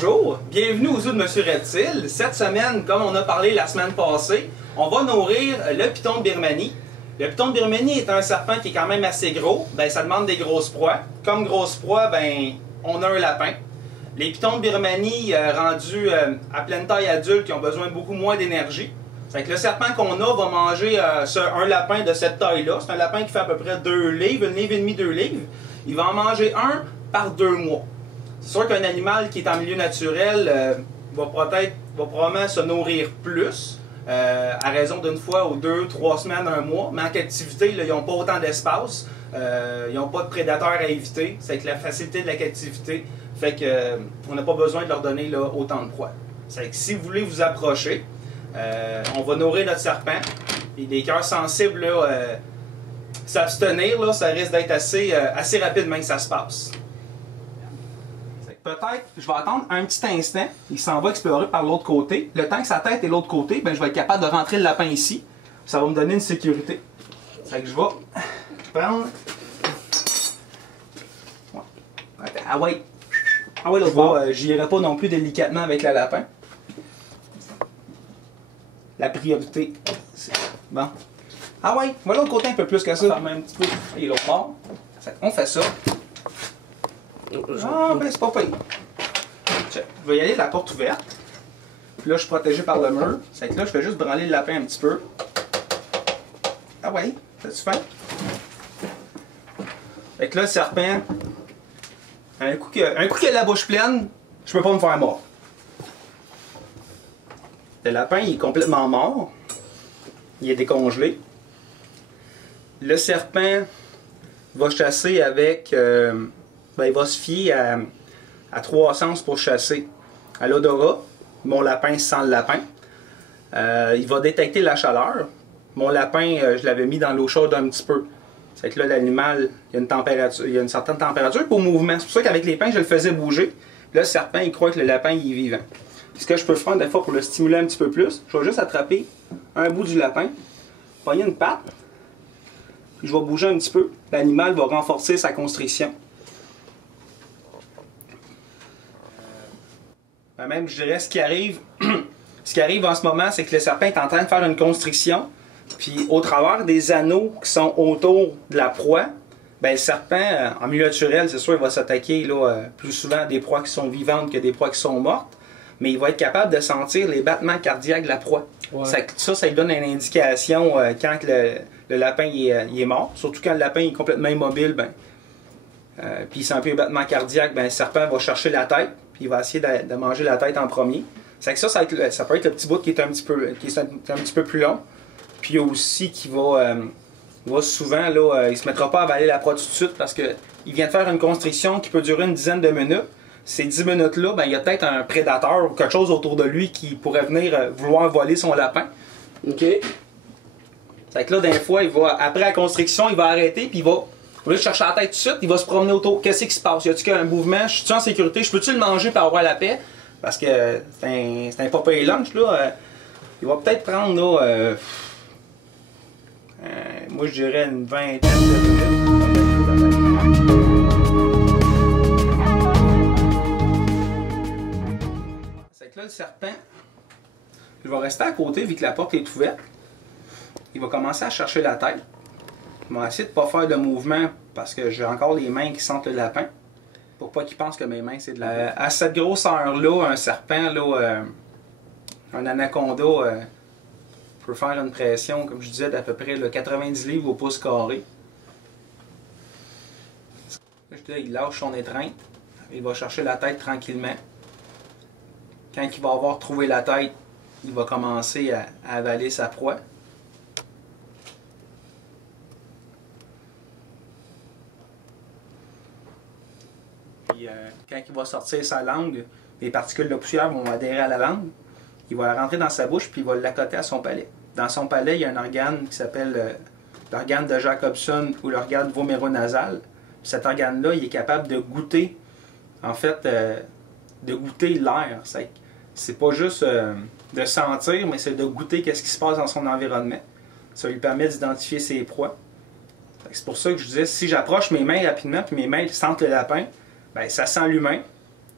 Bonjour, bienvenue au zoo de Monsieur Reptile. Cette semaine, comme on a parlé la semaine passée, on va nourrir le python de Birmanie. Le python de Birmanie est un serpent qui est quand même assez gros, ça demande des grosses proies. Comme grosse proie, on a un lapin. Les pythons de Birmanie rendus à pleine taille adulte qui ont besoin de beaucoup moins d'énergie. Le serpent qu'on a va manger un lapin de cette taille-là. C'est un lapin qui fait à peu près 2 livres, 1 livre et demi, 2 livres. Il va en manger un par 2 mois. C'est sûr qu'un animal qui est en milieu naturel va probablement se nourrir plus, à raison d'une fois ou 2, 3 semaines, 1 mois. Mais en captivité, là, ils n'ont pas autant d'espace, ils n'ont pas de prédateurs à éviter. C'est avec la facilité de la captivité, fait que on n'a pas besoin de leur donner là, autant de proies. C'est que si vous voulez vous approcher, on va nourrir notre serpent. Et des cœurs sensibles, s'abstenir, ça risque d'être assez rapidement que ça se passe. Peut-être, je vais attendre un petit instant, il s'en va explorer par l'autre côté. Le temps que sa tête est de l'autre côté, je vais être capable de rentrer le lapin ici. Ça va me donner une sécurité. Fait que je vais prendre... Ah ouais, l'autre bord. J'irai pas non plus délicatement avec le lapin. La priorité, c'est... Bon. Ah ouais, moi l'autre côté un peu plus que ça. Un petit peu. Et l'autre bord. On fait ça. Ah, c'est pas pire. Je vais y aller la porte ouverte. Puis là, je suis protégé par le mur. C'est que là, je fais juste branler le lapin un petit peu. Ah ouais, t'as-tu faim? Fait que là, le serpent, un coup qu'il a la bouche pleine, je peux pas me faire mort. Le lapin, il est complètement mort. Il est décongelé. Le serpent va chasser avec... il va se fier à 3 sens pour chasser. À l'odorat, mon lapin sent le lapin. Il va détecter la chaleur. Mon lapin, je l'avais mis dans l'eau chaude un petit peu. C'est que là, l'animal, il y a une certaine température pour mouvement. C'est pour ça qu'avec les pains, je le faisais bouger. Puis là, le serpent, il croit que le lapin il est vivant. Puis ce que je peux faire des fois pour le stimuler un petit peu plus, je vais juste attraper un bout du lapin, pogner une patte, puis je vais bouger un petit peu. L'animal va renforcer sa constriction. Même, je dirais, ce qui arrive en ce moment, c'est que le serpent est en train de faire une constriction. Puis, au travers des anneaux qui sont autour de la proie, le serpent, en milieu naturel, c'est sûr, il va s'attaquer plus souvent à des proies qui sont vivantes que des proies qui sont mortes. Mais il va être capable de sentir les battements cardiaques de la proie. Ouais. Ça lui donne une indication quand le lapin il est mort. Surtout quand le lapin est complètement immobile, puis il sent plus les battements cardiaques, le serpent va chercher la tête. Puis il va essayer de manger la tête en premier. C'est que ça peut être le petit bout qui est un petit peu plus long. Puis il y a aussi qui va souvent, il se mettra pas à avaler la proie tout de suite parce qu'il vient de faire une constriction qui peut durer une dizaine de minutes. Ces 10 minutes-là, il y a peut-être un prédateur ou quelque chose autour de lui qui pourrait venir vouloir voler son lapin. OK. C'est que là, des fois, après la constriction, il va arrêter puis il va... Au lieu de chercher la tête tout de suite, il va se promener autour. Qu'est-ce qui se passe? Y a-t-il un mouvement? Je suis en sécurité? Je peux-tu le manger pour avoir la paix? Parce que c'est un papa et lunch, là. Il va peut-être prendre, là, moi je dirais une vingtaine de minutes. C'est que là, le serpent, il va rester à côté vu que la porte est ouverte. Il va commencer à chercher la tête. Je vais essayer de ne pas faire de mouvement parce que j'ai encore les mains qui sentent le lapin. Pour pas qu'il pense que mes mains c'est de la... à cette grosseur-là, un serpent, un anaconda peut faire une pression, comme je disais, d'à peu près 90 livres au pouce carré. Là, il lâche son étreinte. Il va chercher la tête tranquillement. Quand il va avoir trouvé la tête, il va commencer à avaler sa proie. Quand il va sortir sa langue, les particules de poussière vont adhérer à la langue. Il va la rentrer dans sa bouche puis il va l'accoter à son palais. Dans son palais, il y a un organe qui s'appelle l'organe de Jacobson ou l'organe voméronasal. Cet organe-là, il est capable de goûter, en fait, de goûter l'air. C'est pas juste de sentir, mais c'est de goûter qu'est-ce qui se passe dans son environnement. Ça lui permet d'identifier ses proies. C'est pour ça que je disais, si j'approche mes mains rapidement puis mes mains sentent le lapin, ça sent l'humain.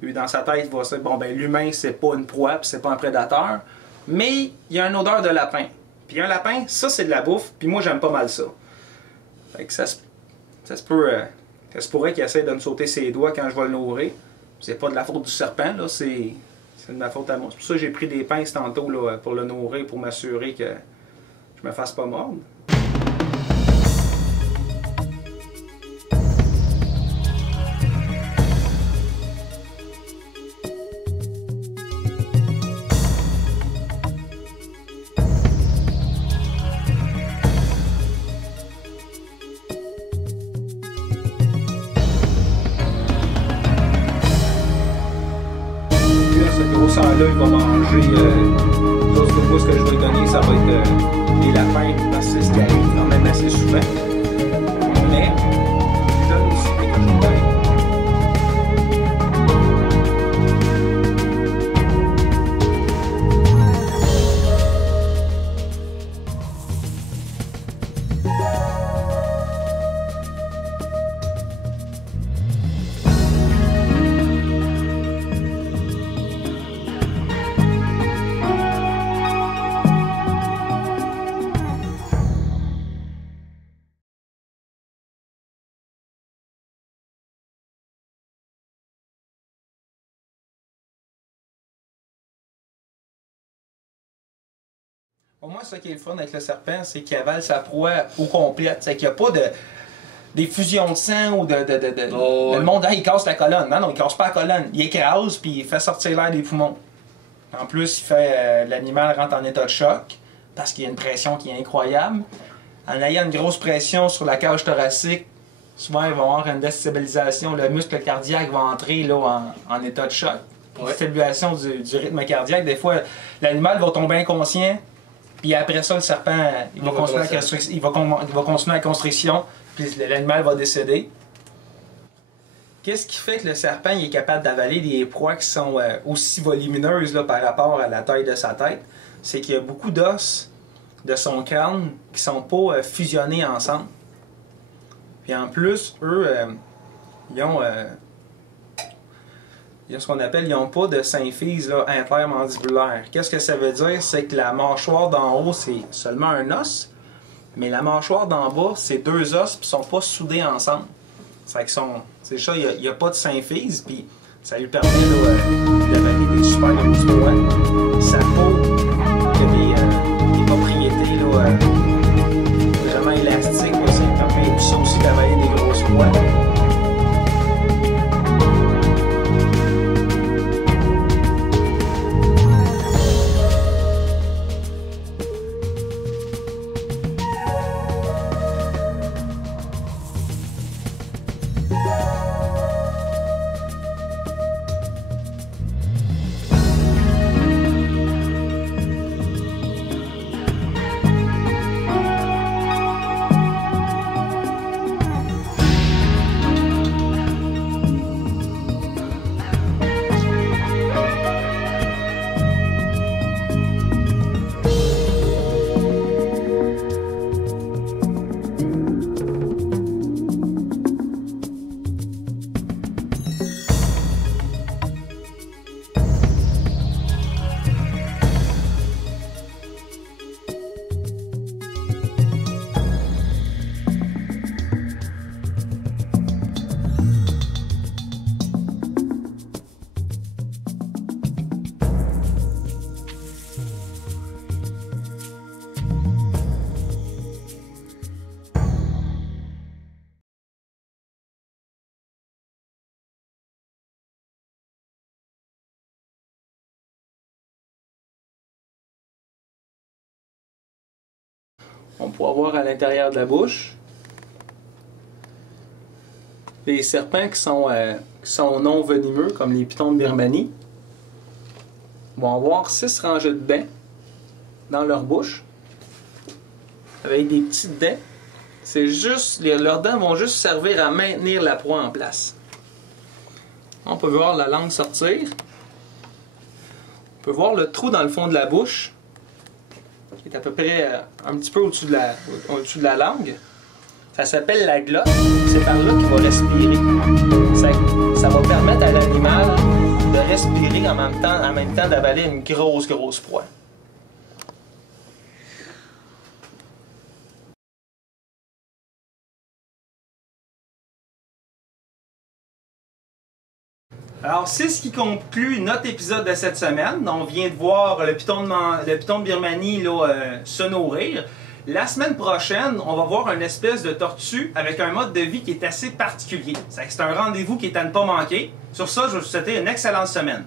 Lui, dans sa tête, il va se dire, bon, ben, l'humain, c'est pas une proie, puis c'est pas un prédateur, mais il y a une odeur de lapin. Puis un lapin, ça, c'est de la bouffe, puis moi, j'aime pas mal ça. Fait que ça se pourrait qu'il essaie de me sauter ses doigts quand je vais le nourrir. C'est pas de la faute du serpent, là, c'est de ma faute à moi. C'est pour ça que j'ai pris des pinces tantôt là, pour le nourrir, pour m'assurer que je me fasse pas mordre. Ce gros sang-là, il va manger l'autre de que je vais lui donner, ça va être des lapins, parce que c'est ce qui arrive quand même assez souvent. Mais, je donne aussi des cochons d'Inde. Au moins, ce qui est le fun avec le serpent, c'est qu'il avale sa proie au complète. C'est qu'il n'y a pas des fusions de sang ou le monde, il casse la colonne. Non, non, il casse pas la colonne. Il écrase puis il fait sortir l'air des poumons. En plus, il fait l'animal rentre en état de choc parce qu'il y a une pression qui est incroyable. En ayant une grosse pression sur la cage thoracique, souvent, il va y avoir une déstabilisation. Le muscle cardiaque va entrer là, en état de choc. Une déstabilisation du rythme cardiaque. Des fois, l'animal va tomber inconscient. Puis après ça, le serpent, il va continuer la constriction, puis l'animal va décéder. Qu'est-ce qui fait que le serpent il est capable d'avaler des proies qui sont aussi volumineuses là, par rapport à la taille de sa tête? C'est qu'il y a beaucoup d'os de son crâne qui ne sont pas fusionnés ensemble. Puis en plus, eux, ils ont ce qu'on appelle, ils n'ont pas de symphyse là, intermandibulaire. Qu'est-ce que ça veut dire? C'est que la mâchoire d'en haut, c'est seulement un os, mais la mâchoire d'en bas, c'est deux os, puis ils ne sont pas soudés ensemble. C'est ça, il n'y a pas de symphyse, puis ça lui permet d'avaler des super grosses proies. Sa peau, il y a des propriétés là, vraiment élastiques, là, ça lui permet ça aussi d'avaler des grosses proies. On pourra voir à l'intérieur de la bouche. Les serpents qui sont non venimeux, comme les pitons de Birmanie, vont avoir 6 rangées de dents dans leur bouche, avec des petites dents. C'est juste, leurs dents vont juste servir à maintenir la proie en place. On peut voir la langue sortir. On peut voir le trou dans le fond de la bouche, qui est à peu près un petit peu au-dessus de la langue. Ça s'appelle la glotte. C'est par là qu'il va respirer. Ça va permettre à l'animal respirer en même temps d'avaler une grosse proie. Alors, c'est ce qui conclut notre épisode de cette semaine. On vient de voir le piton de Birmanie là, se nourrir. La semaine prochaine, on va voir une espèce de tortue avec un mode de vie qui est assez particulier. C'est un rendez-vous qui est à ne pas manquer. Sur ça, je vais vous souhaiter une excellente semaine.